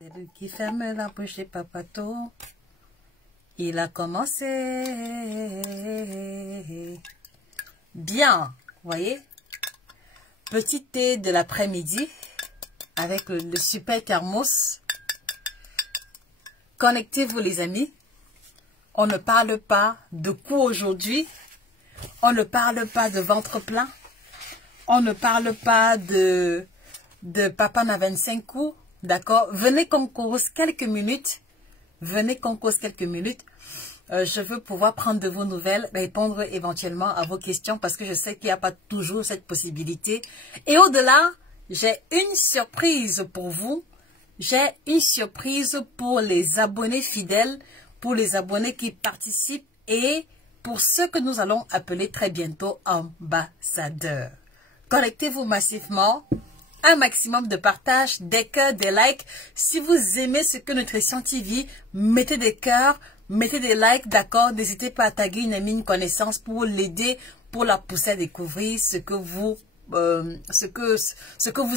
C'est lui qui ferme la bouche de Papato. Il a commencé. Bien, voyez. Petit thé de l'après-midi avec le super thermos. Connectez-vous les amis. On ne parle pas de coups aujourd'hui. On ne parle pas de ventre plein. On ne parle pas de papa n'a 25 coups. D'accord? Venez qu'on cause quelques minutes. Venez qu'on cause quelques minutes. Je veux pouvoir prendre de vos nouvelles, répondre éventuellement à vos questions parce que je sais qu'il n'y a pas toujours cette possibilité. Et au-delà, j'ai une surprise pour vous. J'ai une surprise pour les abonnés fidèles, pour les abonnés qui participent et pour ceux que nous allons appeler très bientôt ambassadeurs. Connectez-vous massivement. Un maximum de partage, des cœurs, des likes. Si vous aimez ce que Nutrition TV, mettez des cœurs, mettez des likes, d'accord. N'hésitez pas à taguer une amie, une connaissance pour l'aider, pour la pousser à découvrir ce que vous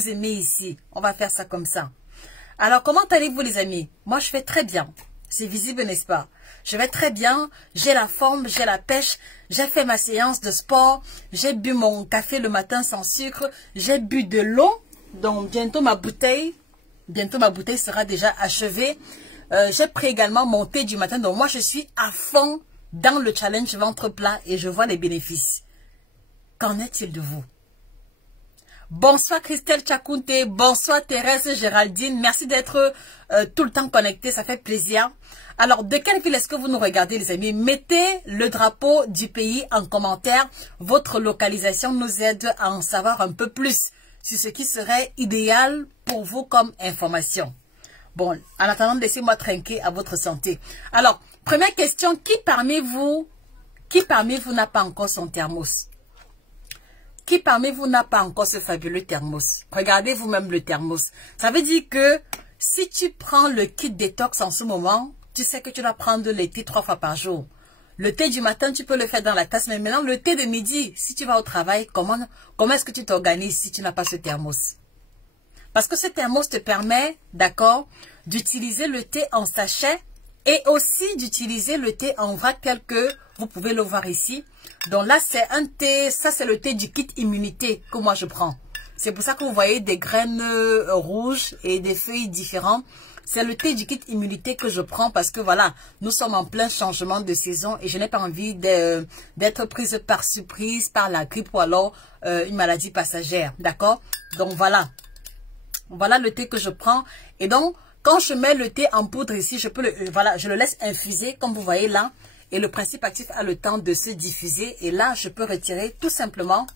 aimez ici. On va faire ça comme ça. Alors, comment allez-vous les amis? Moi, je vais très bien. C'est visible, n'est-ce pas? Je vais très bien, j'ai la forme, j'ai la pêche, j'ai fait ma séance de sport, j'ai bu mon café le matin sans sucre, j'ai bu de l'eau. Donc, bientôt ma bouteille sera déjà achevée. J'ai pris également mon thé du matin. Donc, moi, je suis à fond dans le challenge ventre plat et je vois les bénéfices. Qu'en est-il de vous? Bonsoir Christelle Chakounte, bonsoir Thérèse Géraldine. Merci d'être tout le temps connecté, ça fait plaisir. Alors, de quelle ville est-ce que vous nous regardez les amis? Mettez le drapeau du pays en commentaire. Votre localisation nous aide à en savoir un peu plus sur ce qui serait idéal pour vous comme information. Bon, en attendant, laissez-moi trinquer à votre santé. Alors, première question, qui parmi vous n'a pas encore son thermos? Qui parmi vous n'a pas encore ce fabuleux thermos? Regardez vous-même le thermos. Ça veut dire que si tu prends le kit détox en ce moment, tu sais que tu dois prendre le thé 3 fois par jour. Le thé du matin, tu peux le faire dans la tasse. Mais maintenant, le thé de midi, si tu vas au travail, comment est-ce que tu t'organises si tu n'as pas ce thermos? Parce que ce thermos te permet, d'accord, d'utiliser le thé en sachet et aussi d'utiliser le thé en vrac tel que vous pouvez le voir ici. Donc là, c'est un thé, ça c'est le thé du kit immunité que moi je prends. C'est pour ça que vous voyez des graines rouges et des feuilles différentes. C'est le thé du kit immunité que je prends parce que voilà, nous sommes en plein changement de saison et je n'ai pas envie d'être prise par surprise par la grippe ou alors une maladie passagère. D'accord? Donc voilà. Voilà le thé que je prends. Et donc, quand je mets le thé en poudre ici, je le laisse infuser comme vous voyez là. Et le principe actif a le temps de se diffuser. Et là, je peux retirer tout simplement.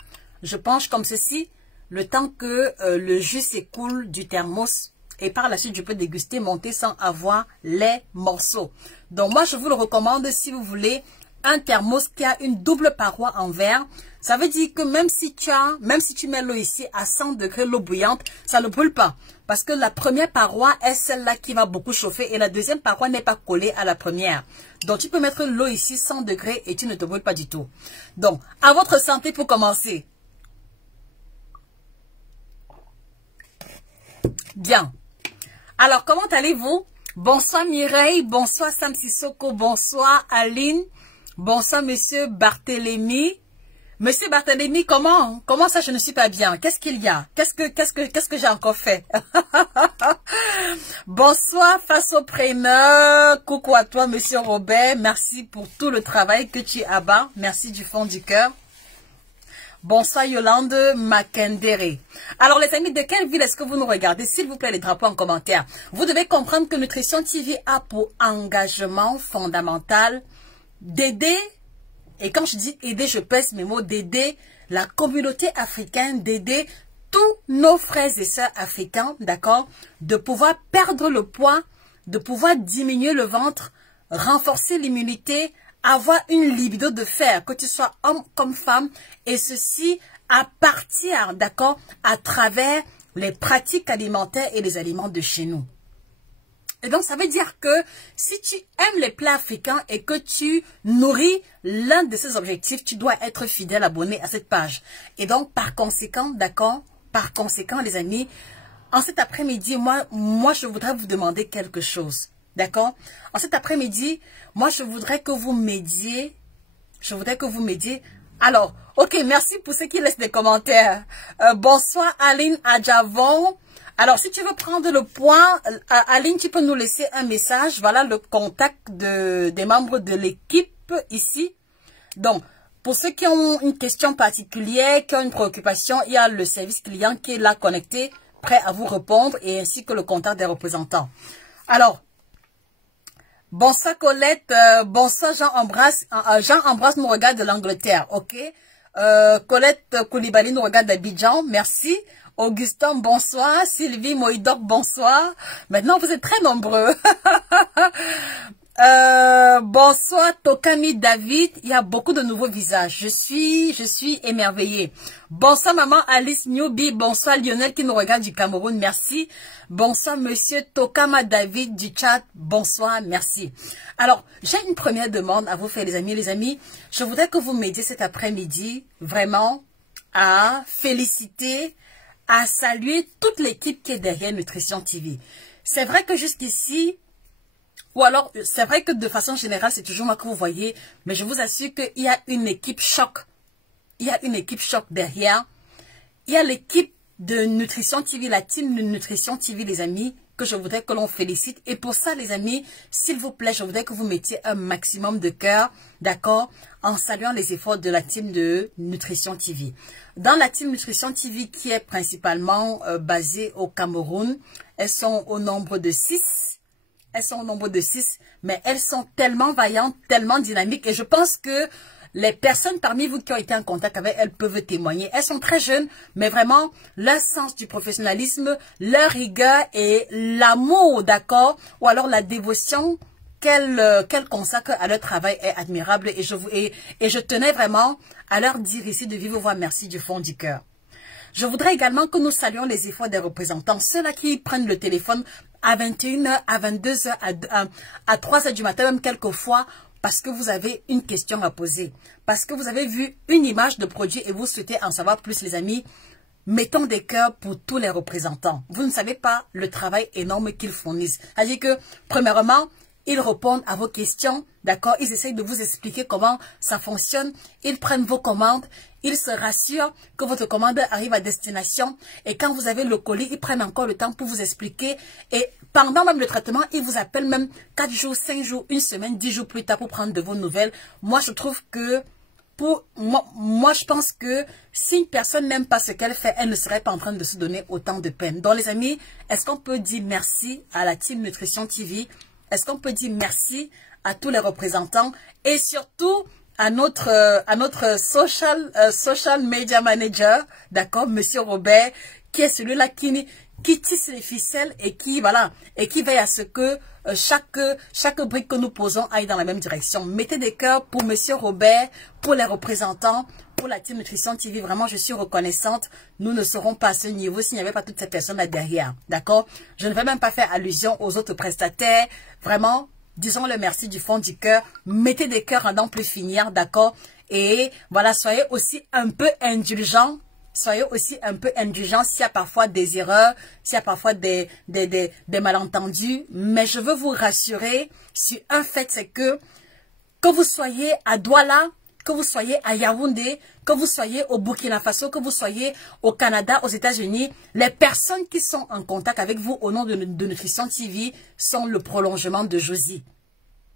Je penche comme ceci le temps que le jus s'écoule du thermos. Et par la suite, je peux déguster mon thé sans avoir les morceaux. Donc moi, je vous le recommande si vous voulez un thermos qui a une double paroi en verre. Ça veut dire que même si tu mets l'eau ici à 100 degrés, l'eau bouillante, ça ne brûle pas. Parce que la première paroi est celle-là qui va beaucoup chauffer et la deuxième paroi n'est pas collée à la première. Donc tu peux mettre l'eau ici 100 degrés et tu ne te brûles pas du tout. Donc, à votre santé pour commencer. Bien. Alors, comment allez-vous? Bonsoir Mireille, bonsoir Sam Sissoko, bonsoir Aline, bonsoir Monsieur Barthélémy. Monsieur Barthélémy, comment ça je ne suis pas bien? Qu'est-ce qu'il y a? Qu'est-ce que j'ai encore fait? Bonsoir Fassopreneur, coucou à toi Monsieur Robert, merci pour tout le travail que tu abats, merci du fond du cœur. Bonsoir Yolande Makendere. Alors les amis, de quelle ville est-ce que vous nous regardez? S'il vous plaît, les drapeaux en commentaire. Vous devez comprendre que Nutrition TV a pour engagement fondamental d'aider, et quand je dis aider, je pèse mes mots, d'aider la communauté africaine, d'aider tous nos frères et sœurs africains, d'accord, de pouvoir perdre le poids, de pouvoir diminuer le ventre, renforcer l'immunité, avoir une libido de fer, que tu sois homme comme femme, et ceci à partir, d'accord, à travers les pratiques alimentaires et les aliments de chez nous. Et donc, ça veut dire que si tu aimes les plats africains et que tu nourris l'un de ces objectifs, tu dois être fidèle abonné à cette page. Et donc, par conséquent, d'accord, par conséquent, les amis, en cet après-midi, moi, je voudrais vous demander quelque chose. D'accord? En cet après-midi, moi, je voudrais que vous m'aidiez. Alors, ok, merci pour ceux qui laissent des commentaires. Bonsoir, Aline Adjavon. Alors, si tu veux prendre le point, Aline, tu peux nous laisser un message. Voilà le contact des membres de l'équipe ici. Donc, pour ceux qui ont une question particulière, qui ont une préoccupation, il y a le service client qui est là connecté, prêt à vous répondre, et ainsi que le contact des représentants. Alors, bonsoir Colette, bonsoir Jean-Ambroise. Jean-Ambroise nous regarde de l'Angleterre, ok. Colette Koulibaly nous regarde d'Abidjan, merci. Augustin, bonsoir. Sylvie Moïdok, bonsoir. Maintenant, vous êtes très nombreux. Bonsoir Tokami David, il y a beaucoup de nouveaux visages. Je suis émerveillée. Bonsoir maman Alice Newby, bonsoir Lionel qui nous regarde du Cameroun, merci. Bonsoir monsieur Tokama David du Tchad, bonsoir, merci. Alors, j'ai une première demande à vous faire les amis. Je voudrais que vous m'aidiez cet après-midi vraiment à féliciter, à saluer toute l'équipe qui est derrière Nutrition TV. C'est vrai que jusqu'ici, ou alors, c'est vrai que de façon générale, c'est toujours moi que vous voyez, mais je vous assure qu'il y a une équipe choc. Il y a une équipe choc derrière. Il y a l'équipe de Nutrition TV, la team de Nutrition TV, les amis, que je voudrais que l'on félicite. Et pour ça, les amis, s'il vous plaît, je voudrais que vous mettiez un maximum de cœur, d'accord, en saluant les efforts de la team de Nutrition TV. Dans la team Nutrition TV, qui est principalement basée au Cameroun, elles sont au nombre de 6. Elles sont au nombre de 6, mais elles sont tellement vaillantes, tellement dynamiques. Et je pense que les personnes parmi vous qui ont été en contact avec elles peuvent témoigner. Elles sont très jeunes, mais vraiment, leur sens du professionnalisme, leur rigueur et l'amour, d'accord, ou alors la dévotion qu'elles consacrent à leur travail est admirable. Et je tenais vraiment à leur dire ici de vive voix merci du fond du cœur. Je voudrais également que nous saluions les efforts des représentants, ceux-là qui prennent le téléphone à 21h, à 22h, à 3h du matin, même quelquefois, parce que vous avez une question à poser, parce que vous avez vu une image de produit et vous souhaitez en savoir plus, les amis. Mettons des cœurs pour tous les représentants. Vous ne savez pas le travail énorme qu'ils fournissent. C'est-à-dire que, premièrement, ils répondent à vos questions, d'accord? Ils essayent de vous expliquer comment ça fonctionne. Ils prennent vos commandes. Ils se rassurent que votre commande arrive à destination. Et quand vous avez le colis, ils prennent encore le temps pour vous expliquer. Et pendant même le traitement, ils vous appellent même 4 jours, 5 jours, 1 semaine, 10 jours plus tard pour prendre de vos nouvelles. Moi, je trouve que moi, je pense que si une personne n'aime pas ce qu'elle fait, elle ne serait pas en train de se donner autant de peine. Donc, les amis, est-ce qu'on peut dire merci à la team Nutrition TV? Est-ce qu'on peut dire merci à tous les représentants et surtout à notre social media manager, d'accord, monsieur Robert, qui est celui-là qui tisse les ficelles et qui veille à ce que chaque brique que nous posons aille dans la même direction. Mettez des cœurs pour monsieur Robert, pour les représentants, pour la team Nutrition TV. Vraiment, je suis reconnaissante. Nous ne serons pas à ce niveau s'il n'y avait pas toutes ces personnes là derrière. D'accord? Je ne vais même pas faire allusion aux autres prestataires. Vraiment, disons le merci du fond du cœur. Mettez des cœurs à n'en plus finir. D'accord? Et voilà, soyez aussi un peu indulgents. Soyez aussi un peu indulgents s'il y a parfois des erreurs, s'il y a parfois des malentendus. Mais je veux vous rassurer sur un fait, c'est que vous soyez à Douala, que vous soyez à Yaoundé, que vous soyez au Burkina Faso, que vous soyez au Canada, aux États-Unis, les personnes qui sont en contact avec vous au nom de Nutrition TV sont le prolongement de Josie.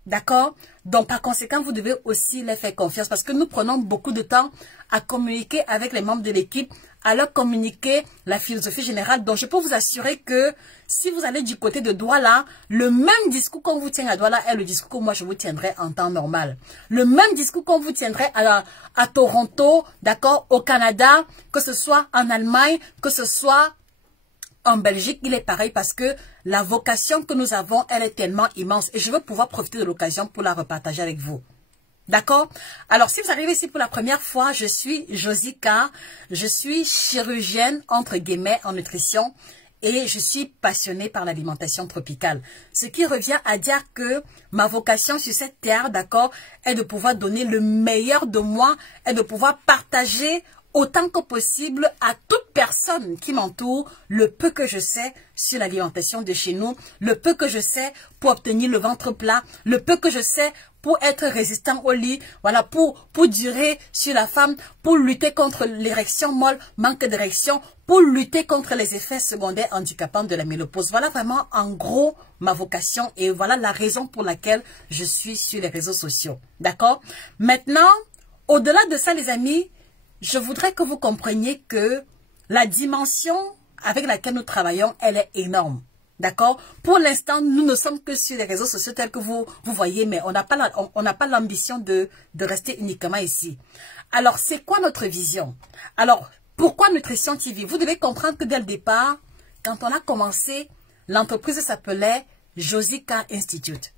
D'accord? Donc, par conséquent, vous devez aussi les faire confiance parce que nous prenons beaucoup de temps à communiquer avec les membres de l'équipe, à leur communiquer la philosophie générale. Donc, je peux vous assurer que si vous allez du côté de Douala, le même discours qu'on vous tient à Douala est le discours que moi je vous tiendrai en temps normal. Le même discours qu'on vous tiendrait à Toronto, d'accord, au Canada, que ce soit en Allemagne, que ce soit en Belgique, il est pareil parce que la vocation que nous avons, elle est tellement immense. Et je veux pouvoir profiter de l'occasion pour la repartager avec vous. D'accord? Alors, si vous arrivez ici pour la première fois, je suis Josika. Je suis chirurgienne, entre guillemets, en nutrition. Et je suis passionnée par l'alimentation tropicale. Ce qui revient à dire que ma vocation sur cette terre, d'accord, est de pouvoir donner le meilleur de moi et de pouvoir partager autant que possible à toute personne qui m'entoure le peu que je sais sur l'alimentation de chez nous, le peu que je sais pour obtenir le ventre plat, le peu que je sais pour être résistant au lit, voilà, pour durer sur la femme, pour lutter contre l'érection molle, manque d'érection, pour lutter contre les effets secondaires handicapants de la ménopause. Voilà vraiment en gros ma vocation et voilà la raison pour laquelle je suis sur les réseaux sociaux. D'accord? Maintenant, au-delà de ça, les amis, je voudrais que vous compreniez que la dimension avec laquelle nous travaillons, elle est énorme. D'accord? Pour l'instant, nous ne sommes que sur les réseaux sociaux tels que vous voyez, mais on n'a pas l'ambition de rester uniquement ici. Alors, c'est quoi notre vision? Alors, pourquoi Nutrition TV? Vous devez comprendre que dès le départ, quand on a commencé, l'entreprise s'appelait Josica Institute.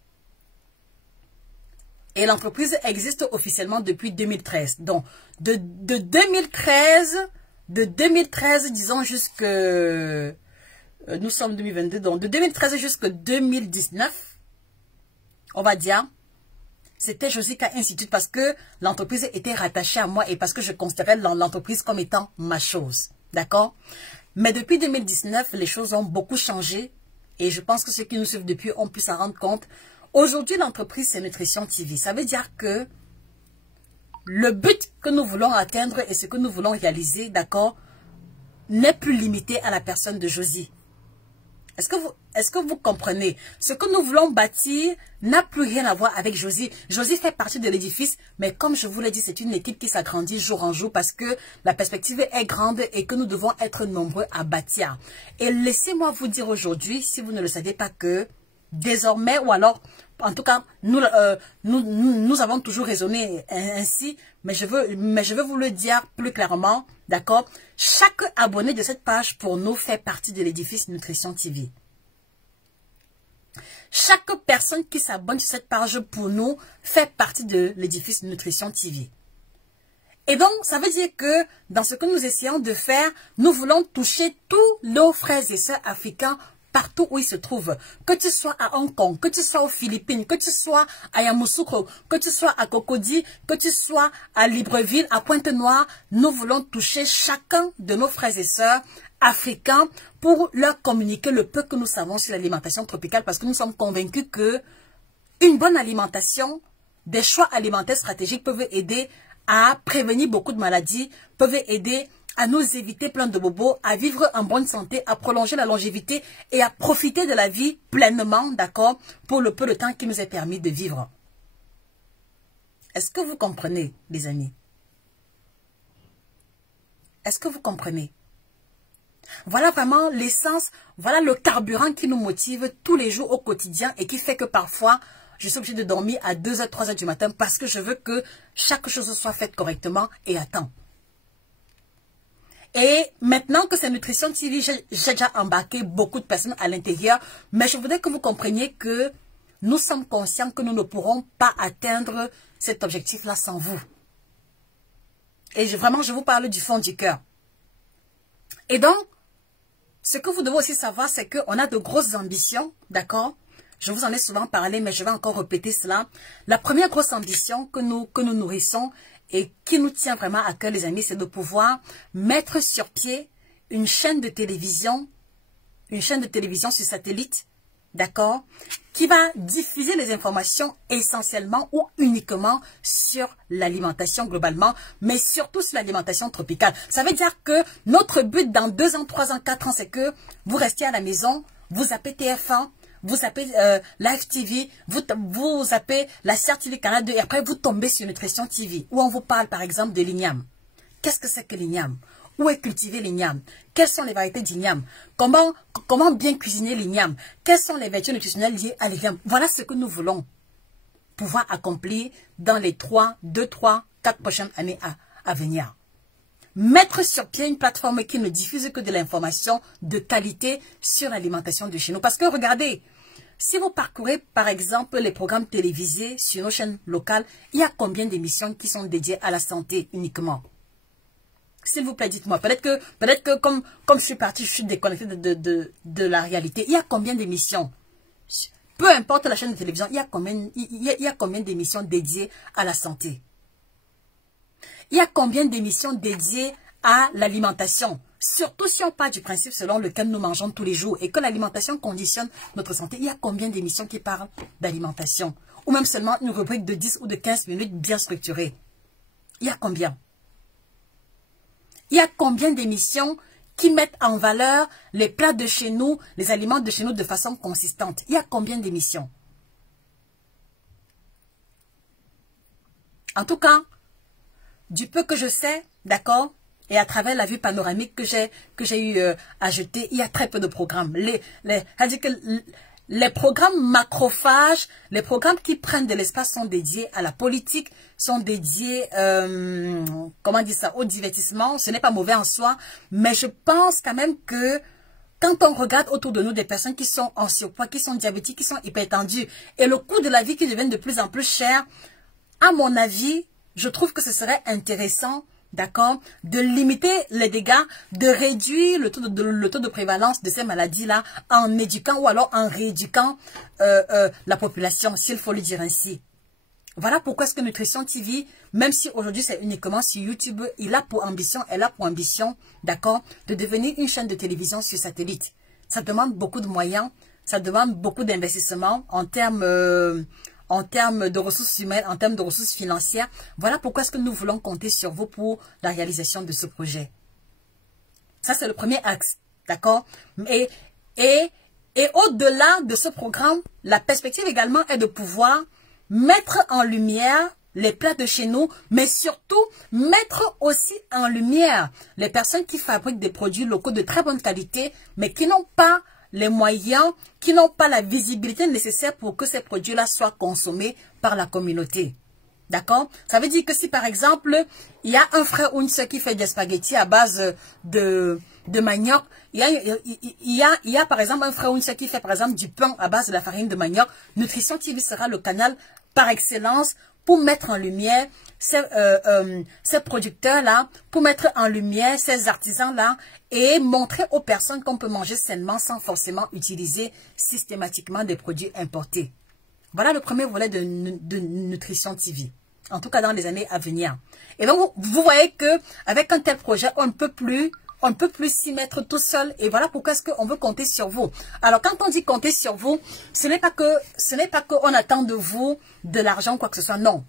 Et l'entreprise existe officiellement depuis 2013. Donc, de 2013, disons jusque... nous sommes 2022, donc de 2013 jusqu'à 2019, on va dire, c'était Josica Institute parce que l'entreprise était rattachée à moi et parce que je considérais l'entreprise comme étant ma chose. D'accord? Mais depuis 2019, les choses ont beaucoup changé et je pense que ceux qui nous suivent depuis ont pu s'en rendre compte. Aujourd'hui, l'entreprise, c'est Nutrition TV. Ça veut dire que le but que nous voulons atteindre et ce que nous voulons réaliser, d'accord, n'est plus limité à la personne de Josie. Est-ce que vous comprenez? Ce que nous voulons bâtir n'a plus rien à voir avec Josie. Josie fait partie de l'édifice, mais comme je vous l'ai dit, c'est une équipe qui s'agrandit jour en jour parce que la perspective est grande et que nous devons être nombreux à bâtir. Et laissez-moi vous dire aujourd'hui, si vous ne le savez pas, que désormais, ou alors, en tout cas, nous avons toujours raisonné ainsi, mais je veux vous le dire plus clairement, d'accord? Chaque abonné de cette page pour nous fait partie de l'édifice Nutrition TV. Chaque personne qui s'abonne sur cette page pour nous fait partie de l'édifice Nutrition TV. Et donc, ça veut dire que dans ce que nous essayons de faire, nous voulons toucher tous nos frères et sœurs africains partout où ils se trouvent, que tu sois à Hong Kong, que tu sois aux Philippines, que tu sois à Yamoussoukro, que tu sois à Cocody, que tu sois à Libreville, à Pointe-Noire, nous voulons toucher chacun de nos frères et sœurs africains pour leur communiquer le peu que nous savons sur l'alimentation tropicale parce que nous sommes convaincus que une bonne alimentation, des choix alimentaires stratégiques peuvent aider à prévenir beaucoup de maladies, peuvent aider à nous éviter plein de bobos, à vivre en bonne santé, à prolonger la longévité et à profiter de la vie pleinement, d'accord, pour le peu de temps qui nous est permis de vivre. Est-ce que vous comprenez, les amis? Est-ce que vous comprenez? Voilà vraiment l'essence, voilà le carburant qui nous motive tous les jours au quotidien et qui fait que parfois, je suis obligée de dormir à 2h, 3h du matin parce que je veux que chaque chose soit faite correctement et à temps. Et maintenant que c'est Nutrition TV, j'ai déjà embarqué beaucoup de personnes à l'intérieur, mais je voudrais que vous compreniez que nous sommes conscients que nous ne pourrons pas atteindre cet objectif-là sans vous. Et vraiment, je vous parle du fond du cœur. Et donc, ce que vous devez aussi savoir, c'est qu'on a de grosses ambitions, d'accord? Je vous en ai souvent parlé, mais je vais encore répéter cela. La première grosse ambition que nous nourrissons et qui nous tient vraiment à cœur, les amis, c'est de pouvoir mettre sur pied une chaîne de télévision sur satellite, d'accord, qui va diffuser les informations essentiellement ou uniquement sur l'alimentation globalement, mais surtout sur l'alimentation tropicale. Ça veut dire que notre but dans 2 ans, 3 ans, 4 ans, c'est que vous restiez à la maison, vous zappez TF1, vous zappez Live TV, vous zappez la CR TV Canal 2 et après vous tombez sur Nutrition TV où on vous parle par exemple de l'igname. Qu'est-ce que c'est que l'igname? Où est cultivé l'igname? Quelles sont les variétés d'igname? Comment bien cuisiner l'igname? Quelles sont les vertus nutritionnelles liées à l'igname? Voilà ce que nous voulons pouvoir accomplir dans les 2, 3, 4 prochaines années à venir. Mettre sur pied une plateforme qui ne diffuse que de l'information de qualité sur l'alimentation de chez nous. Parce que regardez, si vous parcourez par exemple les programmes télévisés sur nos chaînes locales, il y a combien d'émissions qui sont dédiées à la santé uniquement? S'il vous plaît, dites-moi. Peut-être que comme je suis partie, je suis déconnectée de la réalité. Il y a combien d'émissions? Peu importe la chaîne de télévision, il y a combien d'émissions dédiées à la santé? Il y a combien d'émissions dédiées à l'alimentation. Surtout si on part du principe selon lequel nous mangeons tous les jours et que l'alimentation conditionne notre santé. Il y a combien d'émissions qui parlent d'alimentation? Ou même seulement une rubrique de 10 ou de 15 minutes bien structurée. Il y a combien? Il y a combien d'émissions qui mettent en valeur les plats de chez nous, les aliments de chez nous de façon consistante? Il y a combien d'émissions? En tout cas, du peu que je sais, d'accord, et à travers la vue panoramique que j'ai eu à jeter, il y a très peu de programmes. C'est-à-dire que les programmes macrophages, les programmes qui prennent de l'espace sont dédiés à la politique, sont dédiés, comment dire ça, au divertissement. Ce n'est pas mauvais en soi, mais je pense quand même que quand on regarde autour de nous des personnes qui sont en surpoids, qui sont diabétiques, qui sont hypertendues, et le coût de la vie qui devient de plus en plus cher, à mon avis, je trouve que ce serait intéressant, d'accord, de limiter les dégâts, de réduire le taux de prévalence de ces maladies-là en éduquant ou alors en rééduquant la population, s'il faut le dire ainsi. Voilà pourquoi est-ce que Nutrition TV, même si aujourd'hui c'est uniquement sur YouTube, elle a pour ambition, d'accord, de devenir une chaîne de télévision sur satellite. Ça demande beaucoup de moyens, ça demande beaucoup d'investissement en termes de ressources humaines, en termes de ressources financières. Voilà pourquoi est-ce que nous voulons compter sur vous pour la réalisation de ce projet. Ça, c'est le premier axe, d'accord? Et au-delà de ce programme, la perspective également est de pouvoir mettre en lumière les plats de chez nous, mais surtout mettre aussi en lumière les personnes qui fabriquent des produits locaux de très bonne qualité, mais qui n'ont pas les moyens, qui n'ont pas la visibilité nécessaire pour que ces produits-là soient consommés par la communauté. D'accord? Ça veut dire que si par exemple, il y a un frère ou une soeur qui fait des spaghettis à base de manioc, il y a par exemple un frère ou une soeur qui fait par exemple du pain à base de la farine de manioc, Nutrition TV sera le canal par excellence pour mettre en lumière ces producteurs-là, pour mettre en lumière ces artisans-là et montrer aux personnes qu'on peut manger sainement sans forcément utiliser systématiquement des produits importés. Voilà le premier volet de Nutrition TV, en tout cas dans les années à venir. Et donc, vous voyez que avec un tel projet, on ne peut plus s'y mettre tout seul. Et voilà pourquoi est-ce qu'on veut compter sur vous. Alors, quand on dit compter sur vous, ce n'est pas qu'on attend de vous de l'argent, quoi que ce soit. Non.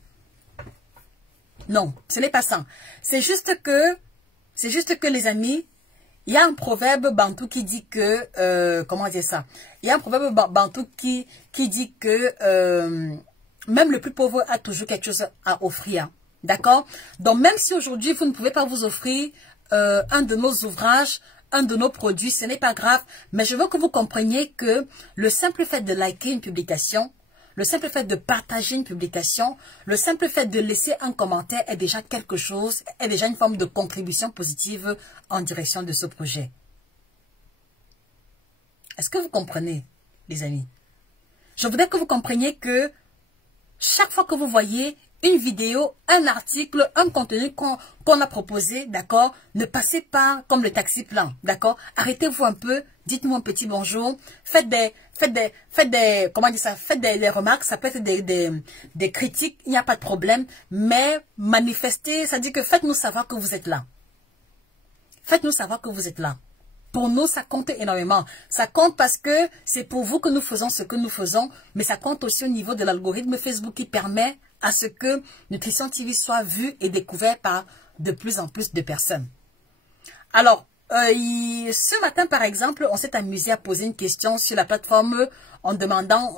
Non, ce n'est pas ça. C'est juste que les amis, il y a un proverbe bantou qui dit que, comment dire ça? Il y a un proverbe bantou qui dit que même le plus pauvre a toujours quelque chose à offrir. D'accord? Donc, même si aujourd'hui, vous ne pouvez pas vous offrir un de nos ouvrages, un de nos produits, ce n'est pas grave. Mais je veux que vous compreniez que le simple fait de liker une publication, le simple fait de partager une publication, le simple fait de laisser un commentaire est déjà quelque chose, est déjà une forme de contribution positive en direction de ce projet. Est-ce que vous comprenez, les amis? Je voudrais que vous compreniez que chaque fois que vous voyez une vidéo, un article, un contenu qu'on a proposé, d'accord, ne passez pas comme le taxi plan, d'accord. Arrêtez-vous un peu, dites-nous un petit bonjour, faites des remarques, ça peut être des critiques, il n'y a pas de problème, mais manifestez, ça dit que faites-nous savoir que vous êtes là. Faites-nous savoir que vous êtes là. Pour nous, ça compte énormément. Ça compte parce que c'est pour vous que nous faisons ce que nous faisons, mais ça compte aussi au niveau de l'algorithme Facebook qui permet à ce que Nutrition TV soit vue et découverte par de plus en plus de personnes. Alors, ce matin, par exemple, on s'est amusé à poser une question sur la plateforme en demandant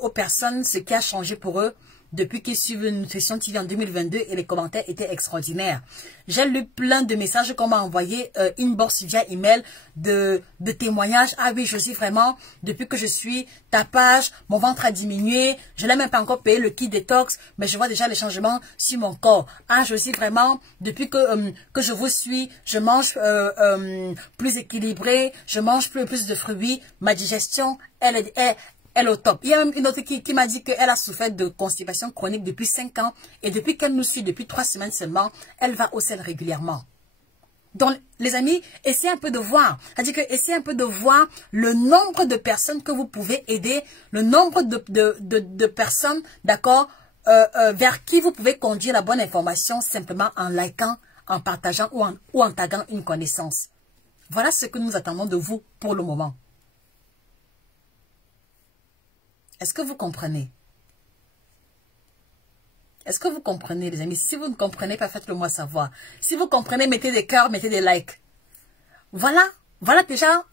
aux personnes ce qui a changé pour eux depuis qu'ils suivent Nutrition TV en 2022 et les commentaires étaient extraordinaires. J'ai lu plein de messages qu'on m'a envoyés inbox via email de témoignages. Ah oui, je suis vraiment, depuis que je suis ta page, mon ventre a diminué. Je n'ai même pas encore payé le kit détox, mais je vois déjà les changements sur mon corps. Ah, je suis vraiment, depuis que je vous suis, je mange plus équilibré, je mange plus de fruits. Ma digestion, elle est au top. Il y a même une autre qui m'a dit qu'elle a souffert de constipation chronique depuis 5 ans et depuis qu'elle nous suit, depuis 3 semaines seulement, elle va au sel régulièrement. Donc, les amis, essayez un peu de voir. C'est-à-dire que essayez un peu de voir le nombre de personnes que vous pouvez aider, le nombre de personnes, d'accord, vers qui vous pouvez conduire la bonne information simplement en likant en partageant ou en taguant une connaissance. Voilà ce que nous attendons de vous pour le moment. Est-ce que vous comprenez? Est-ce que vous comprenez, les amis? Si vous ne comprenez pas, faites-le moi savoir. Si vous comprenez, mettez des cœurs, mettez des likes. Voilà déjà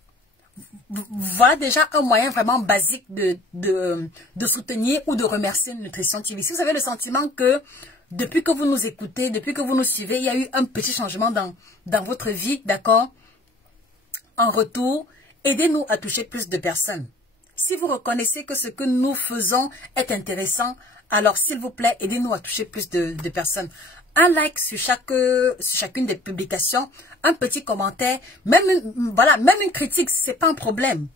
un moyen vraiment basique de soutenir ou de remercier Nutrition TV. Si vous avez le sentiment que depuis que vous nous écoutez, depuis que vous nous suivez, il y a eu un petit changement dans votre vie, d'accord? En retour, aidez-nous à toucher plus de personnes. Si vous reconnaissez que ce que nous faisons est intéressant, alors s'il vous plaît, aidez-nous à toucher plus de personnes. Un like sur chacune des publications, un petit commentaire, même une critique, c'est pas un problème.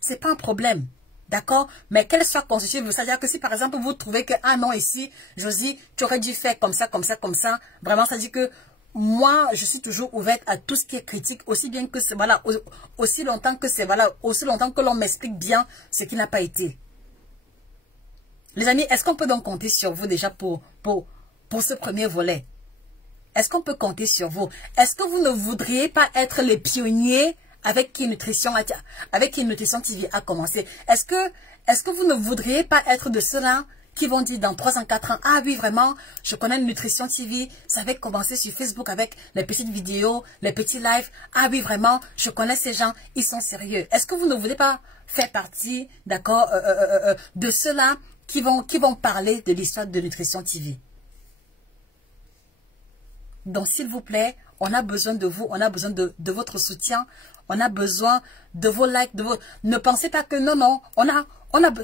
C'est pas un problème. D'accord? Mais qu'elle soit constructive, c'est-à-dire que si par exemple vous trouvez que, ah non, ici, Josie, tu aurais dû faire comme ça, comme ça, comme ça, vraiment, ça dit que moi, je suis toujours ouverte à tout ce qui est critique, aussi bien que voilà, aussi longtemps que l'on m'explique bien ce qui n'a pas été. Les amis, est-ce qu'on peut donc compter sur vous déjà pour ce premier volet? Est-ce qu'on peut compter sur vous? Est-ce que vous ne voudriez pas être les pionniers avec qui Nutrition TV a commencé? Est-ce que vous ne voudriez pas être de ceux-là qui vont dire dans 3 ans, 4 ans, ah oui, vraiment, je connais Nutrition TV, ça avait commencé sur Facebook avec les petites vidéos, les petits lives. Ah oui, vraiment, je connais ces gens, ils sont sérieux. Est-ce que vous ne voulez pas faire partie, d'accord, de ceux-là qui vont parler de l'histoire de Nutrition TV? Donc, s'il vous plaît, on a besoin de vous, on a besoin de votre soutien, on a besoin de vos likes, Ne pensez pas que non,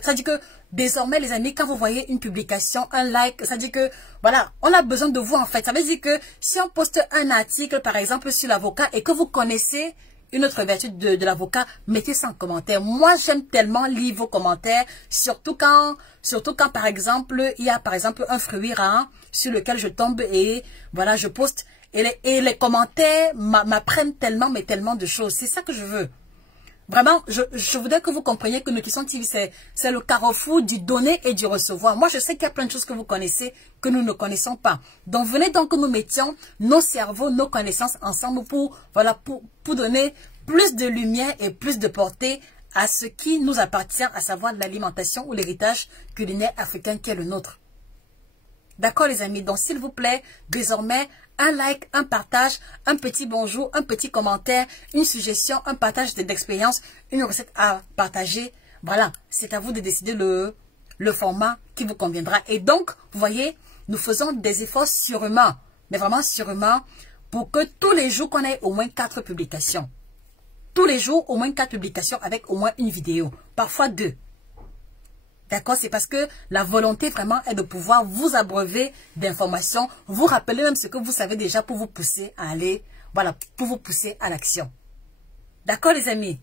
ça dit que désormais, les amis, quand vous voyez une publication, un like, ça dit que, voilà, on a besoin de vous en fait. Ça veut dire que si on poste un article, par exemple, sur l'avocat et que vous connaissez une autre vertu de l'avocat, mettez ça en commentaire. Moi, j'aime tellement lire vos commentaires, surtout quand, par exemple, il y a, par exemple, un fruit rare sur lequel je tombe et, voilà, je poste. Et les commentaires m'apprennent tellement, mais tellement de choses. C'est ça que je veux. Vraiment, je voudrais que vous compreniez que Nutrition TV, c'est le carrefour du donner et du recevoir. Moi, je sais qu'il y a plein de choses que vous connaissez, que nous ne connaissons pas. Donc, venez donc que nous mettions nos cerveaux, nos connaissances ensemble pour donner plus de lumière et plus de portée à ce qui nous appartient, à savoir l'alimentation ou l'héritage culinaire africain qui est le nôtre. D'accord, les amis? Donc, s'il vous plaît, désormais, un like, un partage, un petit bonjour, un petit commentaire, une suggestion, un partage d'expérience, une recette à partager. Voilà, c'est à vous de décider le format qui vous conviendra. Et donc, vous voyez, nous faisons des efforts sûrement, mais vraiment sûrement, pour que tous les jours qu'on ait au moins 4 publications. Tous les jours, au moins 4 publications avec au moins une vidéo, parfois 2. D'accord, c'est parce que la volonté vraiment est de pouvoir vous abreuver d'informations, vous rappeler même ce que vous savez déjà pour vous pousser à aller, voilà, pour vous pousser à l'action. D'accord, les amis?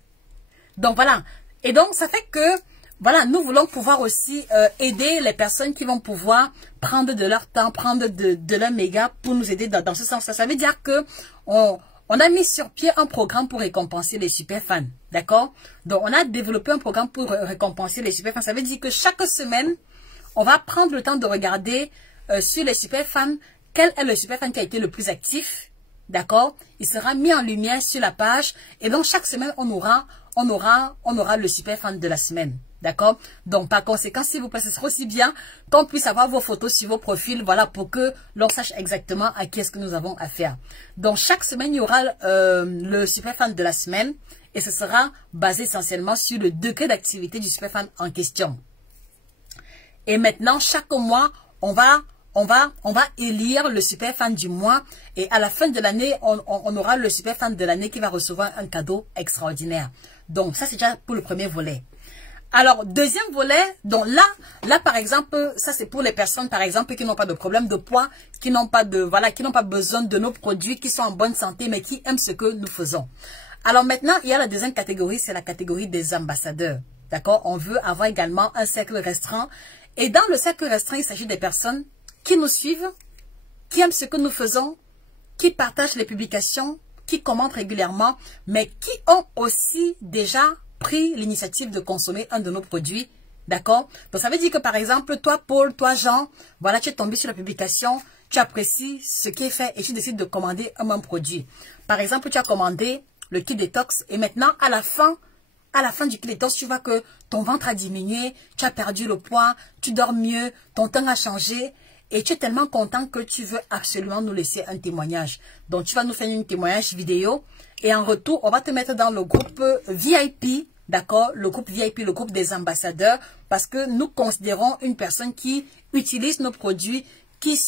Donc, voilà. Et donc, ça fait que, voilà, nous voulons pouvoir aussi aider les personnes qui vont pouvoir prendre de leur temps, prendre de leur méga pour nous aider dans ce sens. Ça veut dire que on a mis sur pied un programme pour récompenser les super fans. D'accord? Donc, on a développé un programme pour récompenser les super fans. Ça veut dire que chaque semaine, on va prendre le temps de regarder sur les super fans, quel est le super fan qui a été le plus actif. D'accord? Il sera mis en lumière sur la page. Et donc, chaque semaine, on aura le super fan de la semaine. D'accord? Donc, par conséquent, s'il vous plaît, ce sera aussi bien qu'on puisse avoir vos photos sur vos profils, voilà, pour que l'on sache exactement à qui est-ce que nous avons affaire. Donc, chaque semaine, il y aura le super fan de la semaine et ce sera basé essentiellement sur le degré d'activité du super fan en question. Et maintenant, chaque mois, on va élire le super fan du mois et à la fin de l'année, on aura le super fan de l'année qui va recevoir un cadeau extraordinaire. Donc, ça, c'est déjà pour le premier volet. Alors, deuxième volet, donc là, par exemple, ça c'est pour les personnes, par exemple, qui n'ont pas de problème de poids, qui n'ont pas besoin de nos produits, qui sont en bonne santé, mais qui aiment ce que nous faisons. Alors maintenant, il y a la deuxième catégorie, c'est la catégorie des ambassadeurs. D'accord? On veut avoir également un cercle restreint. Et dans le cercle restreint, il s'agit des personnes qui nous suivent, qui aiment ce que nous faisons, qui partagent les publications, qui commentent régulièrement, mais qui ont aussi déjà pris l'initiative de consommer un de nos produits, d'accord? Donc ça veut dire que par exemple, toi Paul, toi Jean, voilà, tu es tombé sur la publication, tu apprécies ce qui est fait et tu décides de commander un même produit. Par exemple, tu as commandé le kit détox et maintenant, à la fin du kit détox, tu vois que ton ventre a diminué, tu as perdu le poids, tu dors mieux, ton teint a changé et tu es tellement content que tu veux absolument nous laisser un témoignage. Donc, tu vas nous faire un témoignage vidéo et en retour, on va te mettre dans le groupe VIP, d'accord? Le groupe VIP, le groupe des ambassadeurs, parce que nous considérons une personne qui utilise nos produits, qui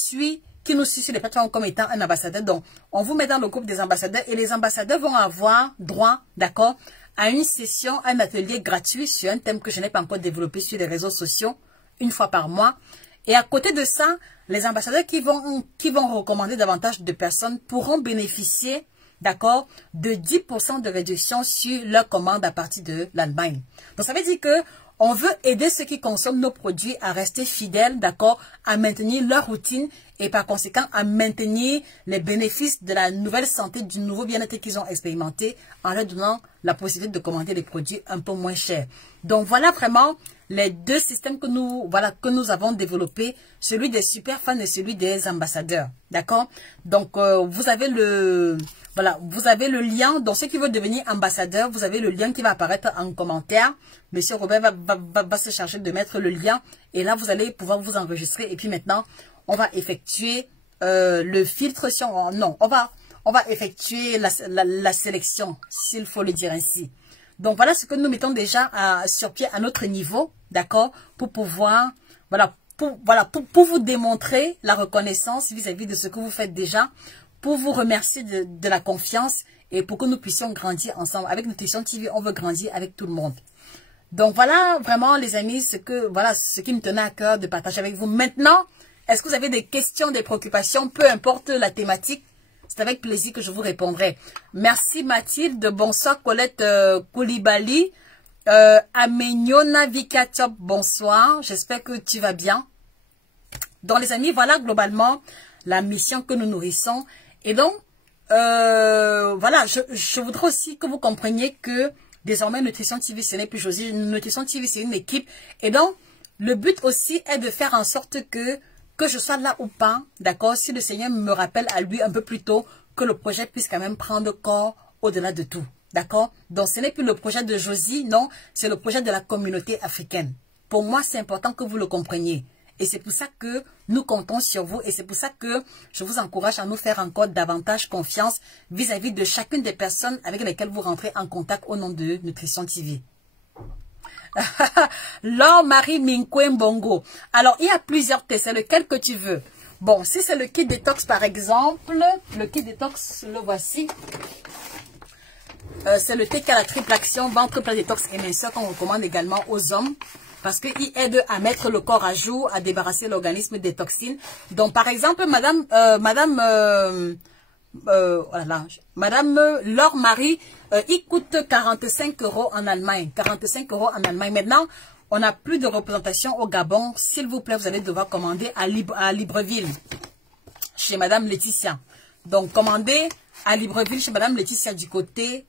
nous suit sur les plateformes comme étant un ambassadeur. Donc, on vous met dans le groupe des ambassadeurs et les ambassadeurs vont avoir droit, d'accord, à une session, un atelier gratuit sur un thème que je n'ai pas encore développé sur les réseaux sociaux, une fois par mois. Et à côté de ça, les ambassadeurs qui vont recommander davantage de personnes pourront bénéficier, d'accord, de 10% de réduction sur leur commande à partir de l'Allemagne. Donc, ça veut dire que on veut aider ceux qui consomment nos produits à rester fidèles, d'accord, à maintenir leur routine et par conséquent à maintenir les bénéfices de la nouvelle santé, du nouveau bien-être qu'ils ont expérimenté en leur donnant la possibilité de commander des produits un peu moins chers. Donc voilà vraiment les deux systèmes que nous avons développés, celui des super fans et celui des ambassadeurs, d'accord. Donc vous avez le lien. Donc ceux qui veulent devenir ambassadeur, vous avez le lien qui va apparaître en commentaire. Monsieur Robert va se charger de mettre le lien et là vous allez pouvoir vous enregistrer et puis maintenant on va effectuer le filtre on va effectuer la sélection, s'il faut le dire ainsi. Donc voilà ce que nous mettons déjà sur pied à notre niveau, d'accord, pour pouvoir, pour vous démontrer la reconnaissance vis-à-vis de ce que vous faites déjà, pour vous remercier de la confiance et pour que nous puissions grandir ensemble. Avec Nutrition TV, on veut grandir avec tout le monde. Donc voilà vraiment les amis, ce qui me tenait à cœur de partager avec vous. Maintenant, est-ce que vous avez des questions, des préoccupations, peu importe la thématique? C'est avec plaisir que je vous répondrai. Merci Mathilde, bonsoir Colette Koulibaly, Ameniona Vikatop, bonsoir, j'espère que tu vas bien. Donc les amis, voilà globalement la mission que nous nourrissons. Et donc, voilà, je voudrais aussi que vous compreniez que désormais Nutrition TV, ce n'est plus Josie, Nutrition TV, c'est une équipe. Et donc, le but aussi est de faire en sorte que je sois là ou pas, d'accord, si le Seigneur me rappelle à lui un peu plus tôt, que le projet puisse quand même prendre corps au-delà de tout, d'accord. Donc, ce n'est plus le projet de Josie, non, c'est le projet de la communauté africaine. Pour moi, c'est important que vous le compreniez. Et c'est pour ça que nous comptons sur vous et c'est pour ça que je vous encourage à nous faire encore davantage confiance vis-à-vis de chacune des personnes avec lesquelles vous rentrez en contact au nom de Nutrition TV. Laure Marie Minkwe Bongo. Alors, il y a plusieurs thés, c'est lequel que tu veux. Bon, si c'est le kit détox par exemple, le kit détox, le voici. C'est le thé qui a la triple action, ventre plat détox et minceur qu'on recommande également aux hommes. Parce qu'il aide à mettre le corps à jour, à débarrasser l'organisme des toxines. Donc, par exemple, Madame Laure Marie, il coûte 45 € en Allemagne. 45 € en Allemagne. Maintenant, on n'a plus de représentation au Gabon. S'il vous plaît, vous allez devoir commander à Libreville, chez Madame Laetitia. Donc, commandez à Libreville, chez Madame Laetitia, du côté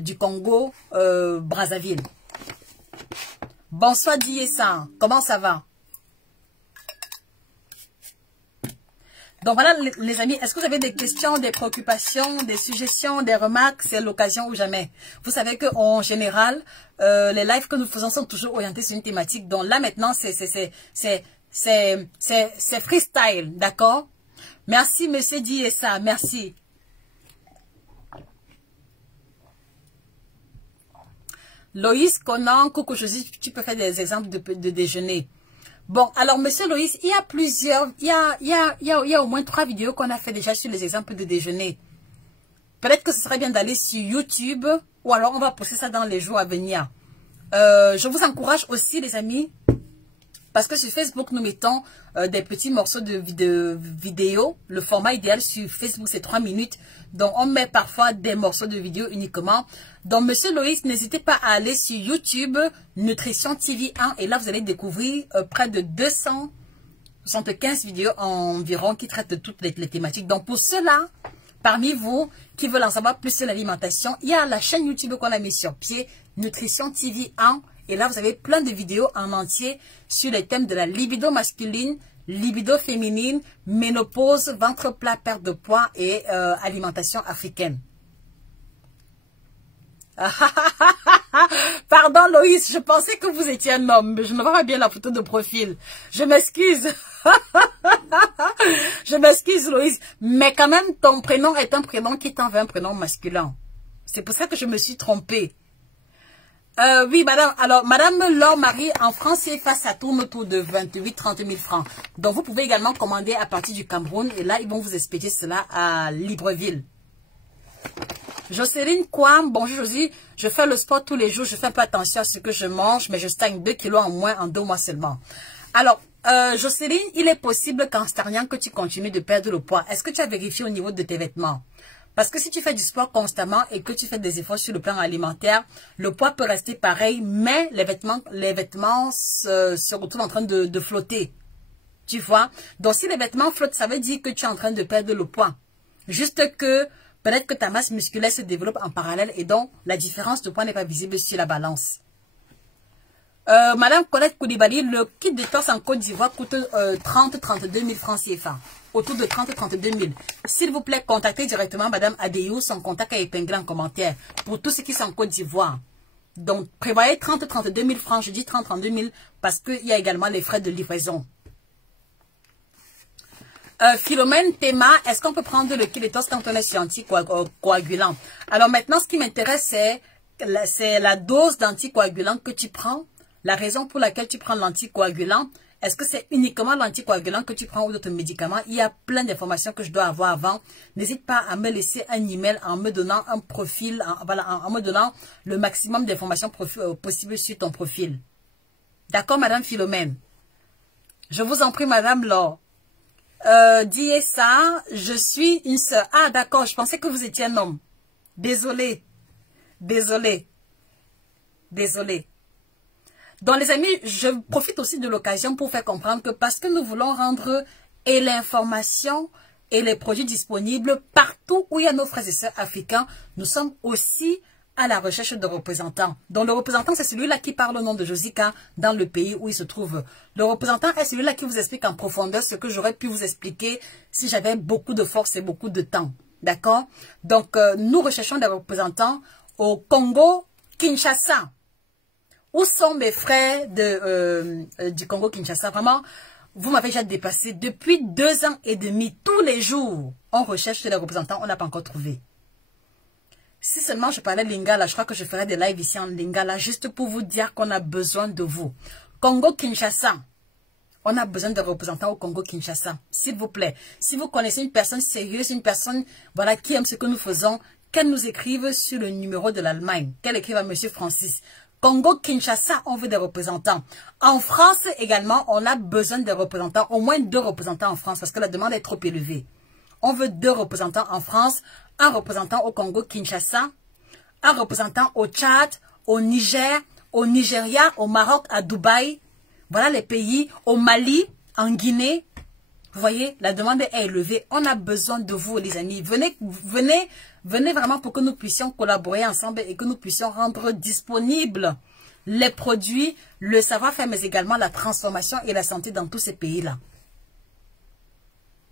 du Congo, Brazzaville. Bonsoir Diessa, comment ça va? Donc voilà les amis, est-ce que vous avez des questions, des préoccupations, des suggestions, des remarques? C'est l'occasion ou jamais. Vous savez qu'en général, les lives que nous faisons sont toujours orientés sur une thématique. Donc là maintenant, c'est freestyle, d'accord? Merci monsieur Diessa, merci. Loïs Conan, coucou Josie, tu peux faire des exemples de déjeuner. Bon, alors monsieur Loïs, il y a plusieurs, il y a au moins 3 vidéos qu'on a fait déjà sur les exemples de déjeuner. Peut-être que ce serait bien d'aller sur YouTube ou alors on va poster ça dans les jours à venir. Je vous encourage aussi les amis, parce que sur Facebook nous mettons des petits morceaux de vidéo. Le format idéal sur Facebook c'est 3 minutes. Donc on met parfois des morceaux de vidéo uniquement. Donc monsieur Loïs, n'hésitez pas à aller sur YouTube, Nutrition TV 1. Et là vous allez découvrir près de 275 vidéos environ qui traitent de toutes les thématiques. Donc pour ceux-là, parmi vous qui veulent en savoir plus sur l'alimentation, il y a la chaîne YouTube qu'on a mis sur pied, Nutrition TV 1. Et là, vous avez plein de vidéos en entier sur les thèmes de la libido masculine, libido féminine, ménopause, ventre plat, perte de poids et alimentation africaine. Pardon Loïs, je pensais que vous étiez un homme, mais je ne vois pas bien la photo de profil. Je m'excuse. Je m'excuse Loïs, mais quand même ton prénom est un prénom qui t'en veut un prénom masculin. C'est pour ça que je me suis trompée. Oui, madame. Alors, madame Laure Marie, en France, CFA, ça tourne autour de 28-30 000 francs. Donc, vous pouvez également commander à partir du Cameroun. Et là, ils vont vous expliquer cela à Libreville. Jocelyne Kwam, bonjour Josie. Je fais le sport tous les jours. Je fais un peu attention à ce que je mange, mais je stagne 2 kilos en moins en 2 mois seulement. Alors, Jocelyne, il est possible qu'en stagnant que tu continues de perdre le poids. Est-ce que tu as vérifié au niveau de tes vêtements? Parce que si tu fais du sport constamment et que tu fais des efforts sur le plan alimentaire, le poids peut rester pareil, mais les vêtements se retrouvent en train de flotter. Tu vois? Donc si les vêtements flottent, ça veut dire que tu es en train de perdre le poids. Juste que peut-être que ta masse musculaire se développe en parallèle et donc la différence de poids n'est pas visible sur la balance. Madame Colette Koulibaly, le kit de torse en Côte d'Ivoire coûte 30-32 000 francs CFA. Autour de 30-32 000. S'il vous plaît, contactez directement Madame Adeyou. Son contact est épinglé en commentaire. Pour tout ce qui est en Côte d'Ivoire. Donc, prévoyez 30-32 000 francs. Je dis 30-32 000 parce qu'il y a également les frais de livraison. Philomène Théma, est-ce qu'on peut prendre le kit de torse quand on est sur anticoagulant? Alors maintenant, ce qui m'intéresse, c'est la dose d'anticoagulant que tu prends. La raison pour laquelle tu prends l'anticoagulant, est-ce que c'est uniquement l'anticoagulant que tu prends ou d'autres médicaments? Il y a plein d'informations que je dois avoir avant. N'hésite pas à me laisser un email en me donnant un profil, en me donnant le maximum d'informations possibles sur ton profil. D'accord, Madame Philomène? Je vous en prie, Madame Laure. Dis ça, je suis une sœur. Ah, d'accord, je pensais que vous étiez un homme. Désolé. Désolé. Désolé. Donc les amis, je profite aussi de l'occasion pour faire comprendre que parce que nous voulons rendre et l'information et les produits disponibles partout où il y a nos frères et sœurs africains, nous sommes aussi à la recherche de représentants. Donc le représentant, c'est celui-là qui parle au nom de Josica dans le pays où il se trouve. Le représentant est celui-là qui vous explique en profondeur ce que j'aurais pu vous expliquer si j'avais beaucoup de force et beaucoup de temps. D'accord? Donc nous recherchons des représentants au Congo, Kinshasa. Où sont mes frères du Congo-Kinshasa? Vraiment, vous m'avez déjà dépassé. Depuis 2 ans et demi, tous les jours, on recherche les représentants, on n'a pas encore trouvé. Si seulement je parlais lingala, je crois que je ferais des lives ici en lingala, juste pour vous dire qu'on a besoin de vous. Congo-Kinshasa, on a besoin de représentants au Congo-Kinshasa, s'il vous plaît. Si vous connaissez une personne sérieuse, une personne voilà, qui aime ce que nous faisons, qu'elle nous écrive sur le numéro de l'Allemagne, qu'elle écrive à M. Francis. Congo-Kinshasa, on veut des représentants. En France également, on a besoin de représentants, au moins 2 représentants en France, parce que la demande est trop élevée. On veut 2 représentants en France, un représentant au Congo-Kinshasa, un représentant au Tchad, au Niger, au Nigeria, au Maroc, à Dubaï. Voilà les pays, au Mali, en Guinée. Vous voyez, la demande est élevée. On a besoin de vous, les amis. Venez vraiment pour que nous puissions collaborer ensemble et que nous puissions rendre disponibles les produits, le savoir-faire, mais également la transformation et la santé dans tous ces pays-là.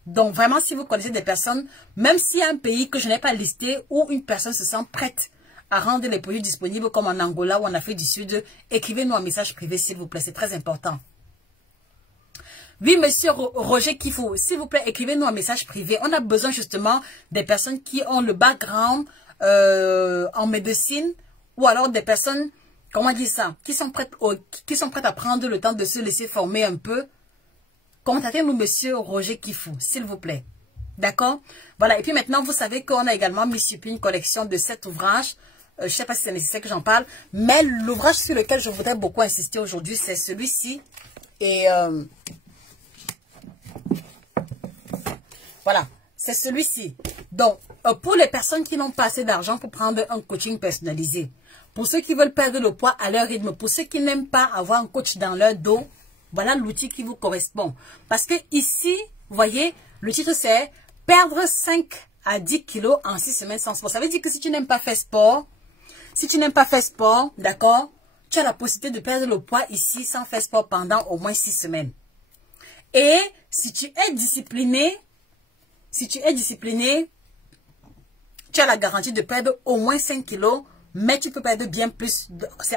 Donc, vraiment, si vous connaissez des personnes, même s'il y a un pays que je n'ai pas listé où une personne se sent prête à rendre les produits disponibles comme en Angola ou en Afrique du Sud, écrivez-nous un message privé, s'il vous plaît. C'est très important. Oui, monsieur Roger Kifou, s'il vous plaît, écrivez-nous un message privé. On a besoin justement des personnes qui ont le background en médecine ou alors des personnes, comment dire ça, qui sont prêtes à prendre le temps de se laisser former un peu. Contactez-nous, monsieur Roger Kifou, s'il vous plaît. D'accord? Voilà, et puis maintenant, vous savez qu'on a également mis sur pied une collection de 7 ouvrages. Je ne sais pas si c'est nécessaire que j'en parle, mais l'ouvrage sur lequel je voudrais beaucoup insister aujourd'hui, c'est celui-ci. Et voilà, c'est celui-ci. Donc, pour les personnes qui n'ont pas assez d'argent pour prendre un coaching personnalisé, pour ceux qui veulent perdre le poids à leur rythme, pour ceux qui n'aiment pas avoir un coach dans leur dos, voilà l'outil qui vous correspond. Parce que ici, vous voyez, le titre c'est « Perdre 5 à 10 kilos en 6 semaines sans sport ». Ça veut dire que si tu n'aimes pas faire sport, d'accord, tu as la possibilité de perdre le poids ici sans faire sport pendant au moins 6 semaines. Et si tu es discipliné, tu as la garantie de perdre au moins 5 kilos, mais tu peux perdre bien plus.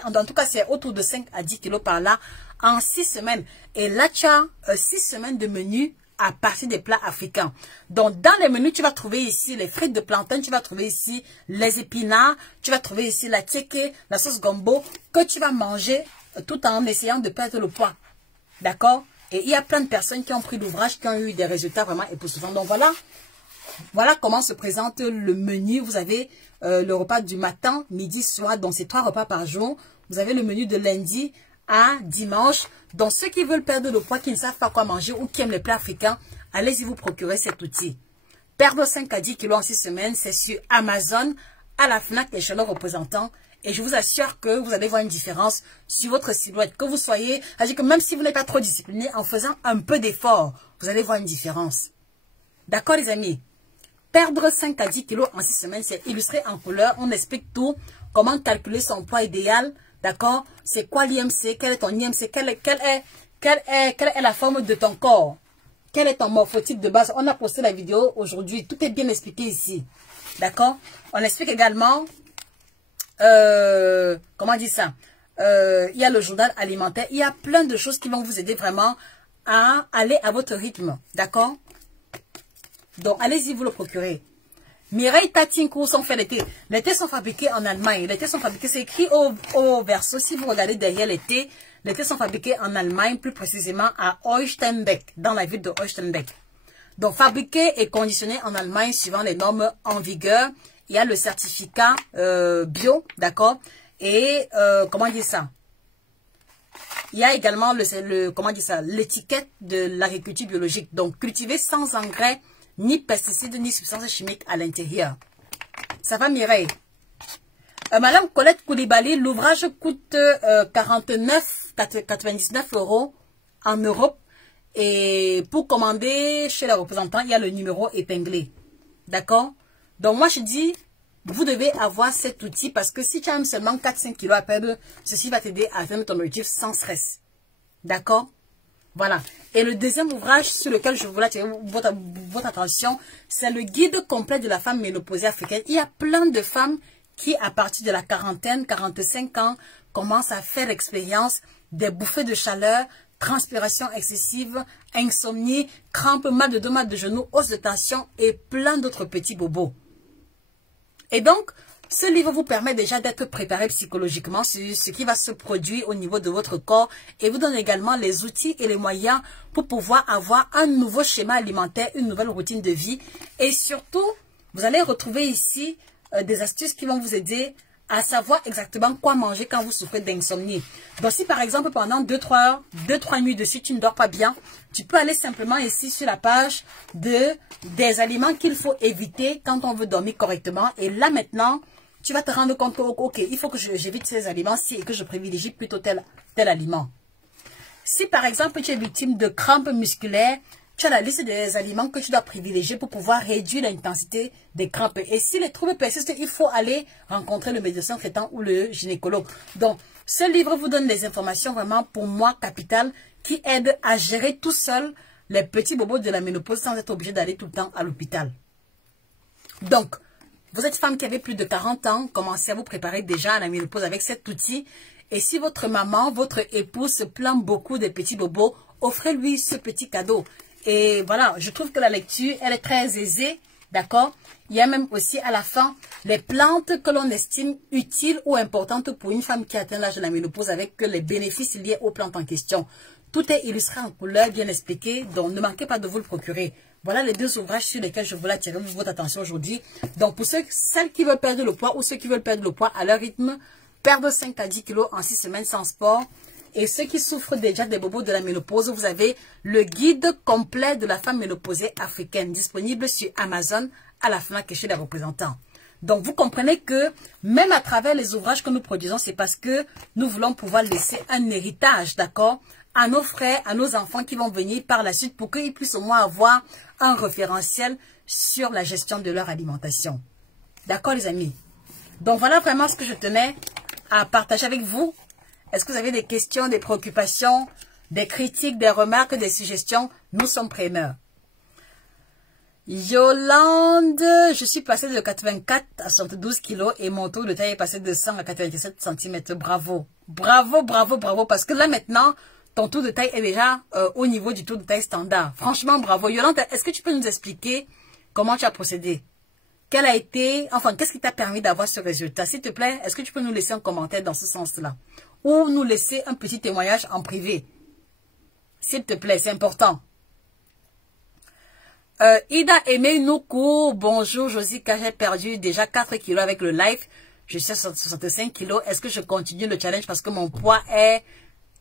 En tout cas, c'est autour de 5 à 10 kilos par là en 6 semaines. Et là, tu as 6 semaines de menu à partir des plats africains. Donc, dans les menus, tu vas trouver ici les frites de plantain, tu vas trouver ici les épinards, tu vas trouver ici la tchéké, la sauce gombo, que tu vas manger tout en essayant de perdre le poids. D'accord? Et il y a plein de personnes qui ont pris l'ouvrage, qui ont eu des résultats vraiment époustouflants. Donc, voilà comment se présente le menu. Vous avez le repas du matin, midi, soir. Donc, c'est 3 repas par jour. Vous avez le menu de lundi à dimanche. Donc, ceux qui veulent perdre le poids, qui ne savent pas quoi manger ou qui aiment les plats africains, allez-y vous procurer cet outil. Perdre 5 à 10 kilos en 6 semaines, c'est sur Amazon, à la FNAC et chez leurs représentants. Et je vous assure que vous allez voir une différence sur votre silhouette. Que vous soyez, c'est-à-dire que même si vous n'êtes pas trop discipliné, en faisant un peu d'effort, vous allez voir une différence. D'accord les amis? Perdre 5 à 10 kilos en 6 semaines, c'est illustré en couleur. On explique tout, comment calculer son poids idéal. D'accord? C'est quoi l'IMC? Quel est ton IMC? Quelle est la forme de ton corps? Quel est ton morphotype de base? On a posté la vidéo aujourd'hui. Tout est bien expliqué ici. D'accord? On explique également, comment on dit ça? Il y a le journal alimentaire. Il y a plein de choses qui vont vous aider vraiment à aller à votre rythme. D'accord? Donc, allez-y, vous le procurez. Mireille Tatinko sont faits les thés. Les thés sont fabriqués en Allemagne. Les thés sont fabriqués, c'est écrit au verso. Si vous regardez derrière les thés sont fabriqués en Allemagne, plus précisément à Oystenbeck, dans la ville de Oystenbeck. Donc, fabriqués et conditionnés en Allemagne suivant les normes en vigueur. Il y a le certificat bio, d'accord? Et, comment dire ça? Il y a également comment dire ça? L'étiquette de l'agriculture biologique. Donc, cultivé sans engrais, ni pesticides, ni substances chimiques à l'intérieur. Ça va, Mireille? Madame Colette Koulibaly, l'ouvrage coûte 99 € en Europe. Et pour commander chez les représentants, il y a le numéro épinglé. D'accord? Donc, moi, je dis, vous devez avoir cet outil parce que si tu as seulement 4-5 kilos à perdre, ceci va t'aider à atteindre ton objectif sans stress. D'accord? Voilà. Et le deuxième ouvrage sur lequel je voulais attirer votre attention, c'est le guide complet de la femme ménopausée africaine. Il y a plein de femmes qui, à partir de la quarantaine, 45 ans, commencent à faire l'expérience des bouffées de chaleur, transpiration excessive, insomnie, crampes, mal de dos, mal de genoux, hausse de tension et plein d'autres petits bobos. Et donc, ce livre vous permet déjà d'être préparé psychologiquement sur ce qui va se produire au niveau de votre corps et vous donne également les outils et les moyens pour pouvoir avoir un nouveau schéma alimentaire, une nouvelle routine de vie. Et surtout, vous allez retrouver ici des astuces qui vont vous aider à savoir exactement quoi manger quand vous souffrez d'insomnie. Donc, si par exemple, pendant 2-3 nuits de suite, tu ne dors pas bien, tu peux aller simplement ici sur la page des aliments qu'il faut éviter quand on veut dormir correctement. Et là, maintenant, tu vas te rendre compte que, ok, il faut que j'évite ces aliments-ci et que je privilégie plutôt tel aliment. Si par exemple, tu es victime de crampes musculaires, tu as la liste des aliments que tu dois privilégier pour pouvoir réduire l'intensité des crampes. Et si les troubles persistent, il faut aller rencontrer le médecin traitant ou le gynécologue. Donc, ce livre vous donne des informations vraiment, pour moi, capitales, qui aident à gérer tout seul les petits bobos de la ménopause sans être obligé d'aller tout le temps à l'hôpital. Donc, vous êtes femme qui avait plus de 40 ans, commencez à vous préparer déjà à la ménopause avec cet outil. Et si votre maman, votre épouse se plaint beaucoup des petits bobos, offrez-lui ce petit cadeau. Et voilà, je trouve que la lecture, elle est très aisée, d'accord? Il y a même aussi à la fin les plantes que l'on estime utiles ou importantes pour une femme qui atteint l'âge de la ménopause avec les bénéfices liés aux plantes en question. Tout est illustré en couleur, bien expliqué, donc ne manquez pas de vous le procurer. Voilà les deux ouvrages sur lesquels je voulais attirer votre attention aujourd'hui. Donc pour celles qui veulent perdre le poids ou ceux qui veulent perdre le poids à leur rythme, perdre 5 à 10 kilos en 6 semaines sans sport. Et ceux qui souffrent déjà des bobos de la ménopause, vous avez le guide complet de la femme ménopausée africaine disponible sur Amazon, à la FNAC et chez les représentants. Donc vous comprenez que même à travers les ouvrages que nous produisons, c'est parce que nous voulons pouvoir laisser un héritage, d'accord, à nos frères, à nos enfants qui vont venir par la suite pour qu'ils puissent au moins avoir un référentiel sur la gestion de leur alimentation. D'accord les amis? Donc voilà vraiment ce que je tenais à partager avec vous. Est-ce que vous avez des questions, des préoccupations? Des critiques, des remarques, des suggestions, nous sommes preneurs. Yolande, je suis passée de 84 à 72 kilos et mon taux de taille est passé de 100 à 97 cm. Bravo. Bravo, bravo, bravo. Parce que là maintenant, ton taux de taille est déjà au niveau du taux de taille standard. Franchement, bravo. Yolande, est-ce que tu peux nous expliquer comment tu as procédé? Quel a été, enfin, qu'est-ce qui t'a permis d'avoir ce résultat? S'il te plaît, est-ce que tu peux nous laisser un commentaire dans ce sens-là? Ou nous laisser un petit témoignage en privé? S'il te plaît, c'est important. Ida Aimé Noukou, bonjour Josica, j'ai perdu déjà 4 kilos avec le live. Je suis à 65 kilos. Est-ce que je continue le challenge parce que mon poids est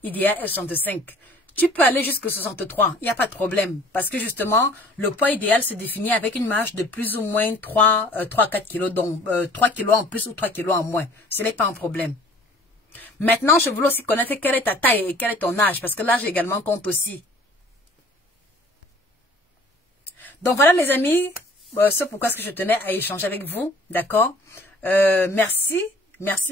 idéal est 65? Tu peux aller jusqu'à 63, il n'y a pas de problème. Parce que justement, le poids idéal se définit avec une marge de plus ou moins 3-4 kilos, donc 3 kilos en plus ou 3 kilos en moins. Ce n'est pas un problème. Maintenant, je voulais aussi connaître quelle est ta taille et quel est ton âge, parce que l'âge également compte aussi. Donc voilà les amis, c'est pourquoi je tenais à échanger avec vous, d'accord? Merci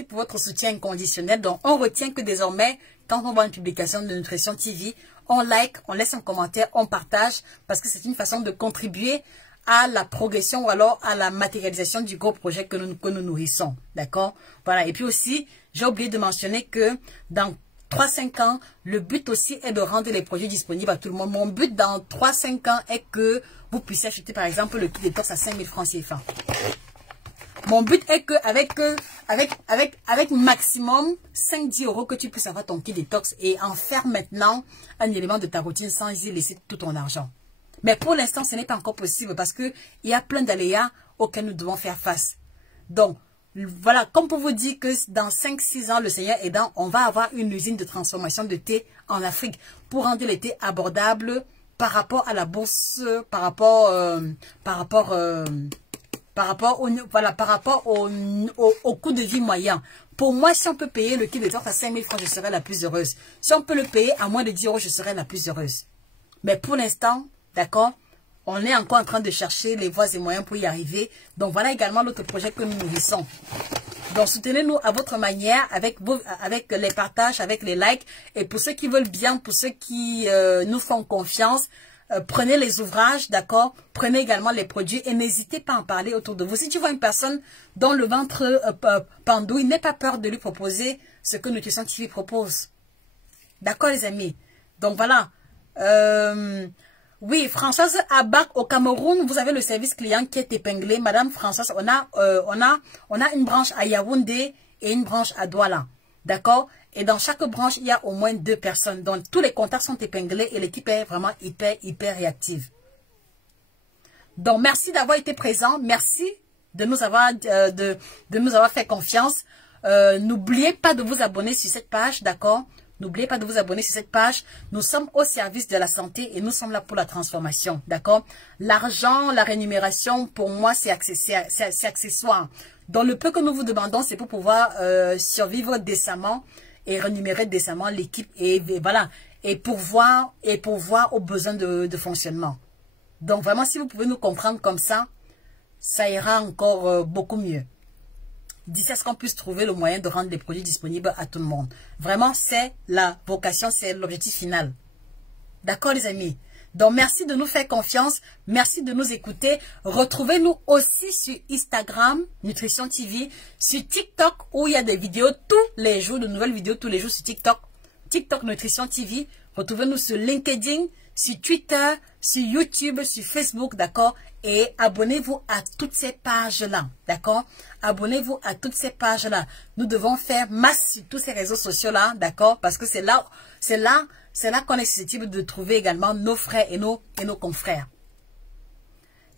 pour votre soutien inconditionnel. Donc on retient que désormais, quand on voit une publication de Nutrition TV, on like, on laisse un commentaire, on partage, parce que c'est une façon de contribuer à la progression ou alors à la matérialisation du gros projet que nous nourrissons, d'accord? Voilà, et puis aussi, j'ai oublié de mentionner que dans 3-5 ans, le but aussi est de rendre les produits disponibles à tout le monde. Mon but dans 3-5 ans est que vous puissiez acheter par exemple le kit détox à 5000 francs CFA. Mon but est que avec maximum 5-10 euros que tu puisses avoir ton kit détox et en faire maintenant un élément de ta routine sans y laisser tout ton argent. Mais pour l'instant, ce n'est pas encore possible parce que il y a plein d'aléas auxquels nous devons faire face. Donc, voilà, comme pour vous dire que dans 5-6 ans, le Seigneur aidant, on va avoir une usine de transformation de thé en Afrique pour rendre le thé abordable par rapport à la bourse, par rapport au coût de vie moyen. Pour moi, si on peut payer le kit de torte à 5000 francs, je serai la plus heureuse. Si on peut le payer à moins de 10 euros, je serai la plus heureuse. Mais pour l'instant, d'accord, on est encore en train de chercher les voies et moyens pour y arriver. Donc voilà également l'autre projet que nous nourrissons. Donc soutenez-nous à votre manière, avec les partages, avec les likes. Et pour ceux qui veulent bien, pour ceux qui nous font confiance, prenez les ouvrages, d'accord? Prenez également les produits et n'hésitez pas à en parler autour de vous. Si tu vois une personne dont le ventre pendouille, n'aie pas peur de lui proposer ce que Nutrition TV propose. D'accord les amis? Donc voilà. Oui, Françoise Abac au Cameroun, vous avez le service client qui est épinglé. Madame Françoise, on a une branche à Yaoundé et une branche à Douala. D'accord? Et dans chaque branche, il y a au moins 2 personnes. Donc, tous les contacts sont épinglés et l'équipe est vraiment hyper réactive. Donc, merci d'avoir été présent. Merci de nous avoir, de nous avoir fait confiance. N'oubliez pas de vous abonner sur cette page, d'accord? N'oubliez pas de vous abonner sur cette page. Nous sommes au service de la santé et nous sommes là pour la transformation, d'accord? L'argent, la rémunération, pour moi, c'est accessoire. Donc, le peu que nous vous demandons, c'est pour pouvoir survivre décemment et rémunérer décemment l'équipe et voilà, et pourvoir aux besoins de fonctionnement. Donc, vraiment, si vous pouvez nous comprendre comme ça, ça ira encore beaucoup mieux. D'ici à ce qu'on puisse trouver le moyen de rendre les produits disponibles à tout le monde. Vraiment, c'est la vocation, c'est l'objectif final. D'accord, les amis? Donc, merci de nous faire confiance. Merci de nous écouter. Retrouvez-nous aussi sur Instagram, Nutrition TV, sur TikTok, où il y a des vidéos tous les jours, de nouvelles vidéos tous les jours sur TikTok. TikTok Nutrition TV. Retrouvez-nous sur LinkedIn, sur Twitter, sur YouTube, sur Facebook, d'accord? Et abonnez-vous à toutes ces pages-là, d'accord? Abonnez-vous à toutes ces pages-là. Nous devons faire masse sur tous ces réseaux sociaux-là, d'accord? Parce que c'est là qu'on est susceptible de trouver également nos frères et nos confrères.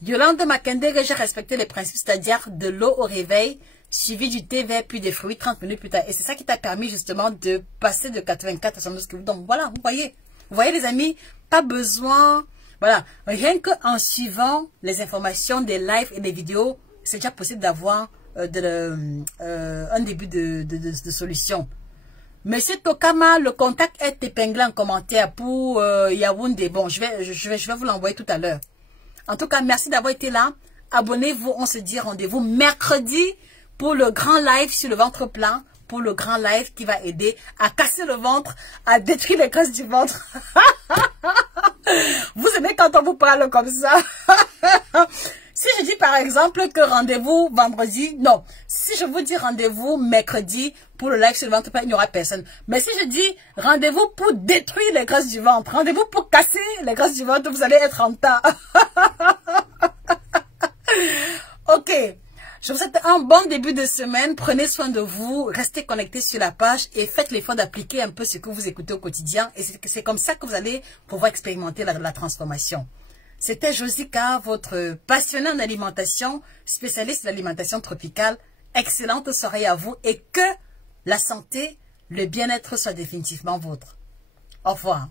Yolande Makende, j'ai respecté les principes, c'est-à-dire de l'eau au réveil, suivi du thé vert puis des fruits 30 minutes plus tard. Et c'est ça qui t'a permis justement de passer de 84 à 112 kg. Donc voilà, vous voyez les amis, pas besoin... Voilà, rien qu'en suivant les informations des lives et des vidéos, c'est déjà possible d'avoir un début de solution. Monsieur Tokama, le contact est épinglé en commentaire pour Yaoundé. Bon, je vais vous l'envoyer tout à l'heure. En tout cas, merci d'avoir été là. Abonnez-vous, on se dit rendez-vous mercredi pour le grand live sur le ventre plat pour le grand live qui va aider à casser le ventre, à détruire les graisses du ventre. Vous aimez quand on vous parle comme ça? Si je dis par exemple que rendez-vous vendredi, non. Si je vous dis rendez-vous mercredi pour le live sur le ventre, il n'y aura personne. Mais si je dis rendez-vous pour détruire les graisses du ventre, rendez-vous pour casser les graisses du ventre, vous allez être en tas. Ok. Je vous souhaite un bon début de semaine. Prenez soin de vous. Restez connectés sur la page et faites l'effort d'appliquer un peu ce que vous écoutez au quotidien. Et c'est comme ça que vous allez pouvoir expérimenter la transformation. C'était Josica, votre passionnée en alimentation, spécialiste de l'alimentation tropicale. Excellente soirée à vous et que la santé, le bien-être soit définitivement vôtre. Au revoir.